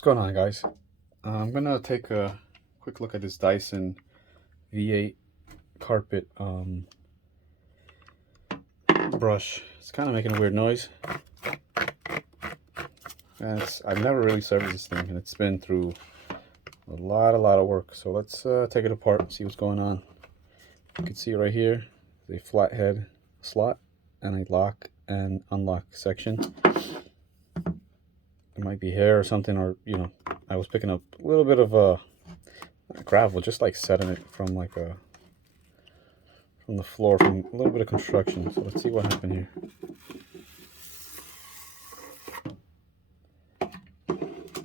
What's going on, guys? I'm gonna take a quick look at this Dyson V8 carpet brush. It's kind of making a weird noise. And I've never really serviced this thing, and it's been through a lot of work. So let's take it apart and see what's going on. You can see right here, the flathead slot and a lock and unlock section. It might be hair or something, or I was picking up a little bit of gravel, just like setting it from from the floor, from a little bit of construction. So let's see what happened here.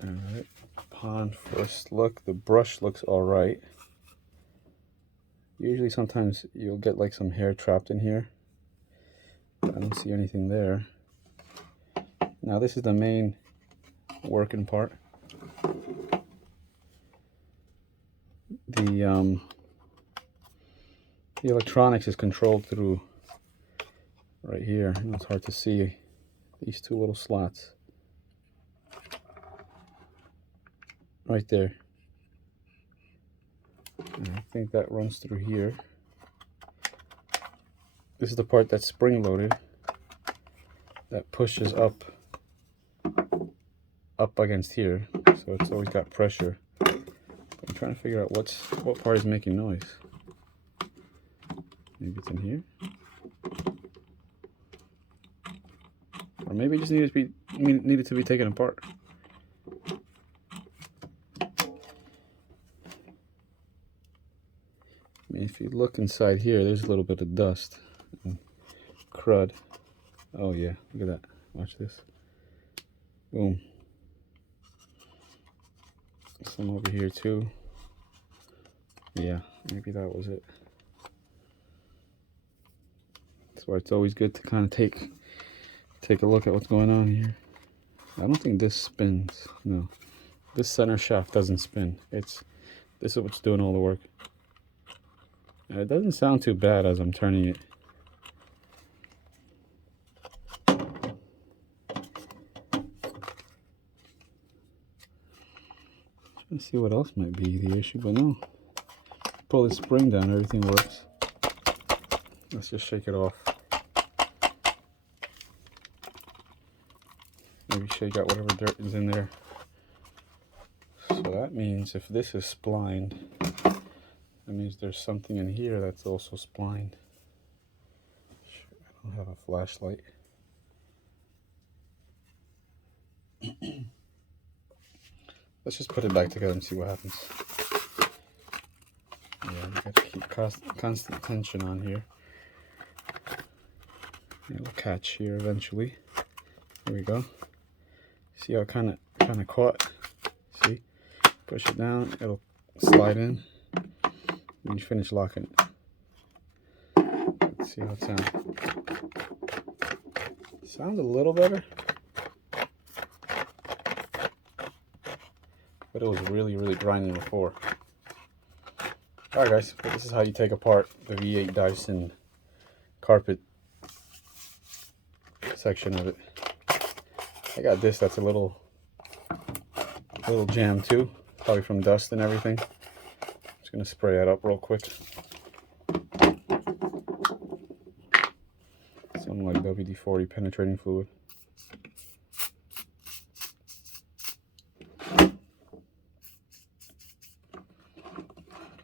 Alright, upon first look, the brush looks alright. Usually sometimes you'll get like some hair trapped in here. I don't see anything there. Now this is the main working part. The electronics is controlled through right here. It's hard to see these two little slots right there. And I think that runs through here. This is the part that's spring loaded, that pushes up against here, so it's always got pressure. I'm trying to figure out what part is making noise. Maybe it's in here, or maybe it just needed to be taken apart. I mean, if you look inside here, there's a little bit of dust and crud. Oh yeah, look at that. Watch this. Boom. Some over here too. Yeah, maybe that was it. That's why it's always good to kind of take a look at what's going on here. I don't think this spins. No, this center shaft doesn't spin. This is what's doing all the work. And it doesn't sound too bad as I'm turning it. Let's see what else might be the issue, but no. Pull the spring down, everything works. Let's just shake it off. Maybe shake out whatever dirt is in there. So that means if this is splined, that means there's something in here that's also splined. I don't have a flashlight. Let's just put it back together and see what happens. Yeah, you got to keep constant tension on here. It'll catch here eventually. There we go. See how it kind of caught? See? Push it down, it'll slide in. When you finish locking it. Let's see how it sounds. Sounds a little better. But it was really grinding before. Alright guys, this is how you take apart the V8 Dyson carpet section of it. I got this that's a little jammed too, probably from dust and everything. Just gonna spray that up real quick. Something like WD-40 penetrating fluid.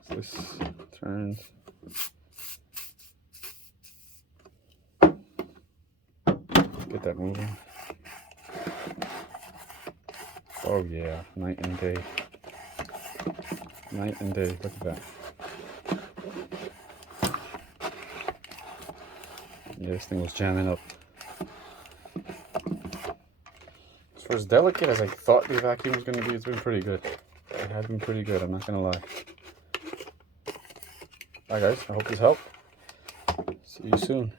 This turns. Get that moving. Oh yeah, night and day. Night and day, look at that. Yeah, this thing was jamming up. For as delicate as I thought the vacuum was going to be, it's been pretty good. It has been pretty good, I'm not going to lie. Alright guys, I hope this helped. See you soon.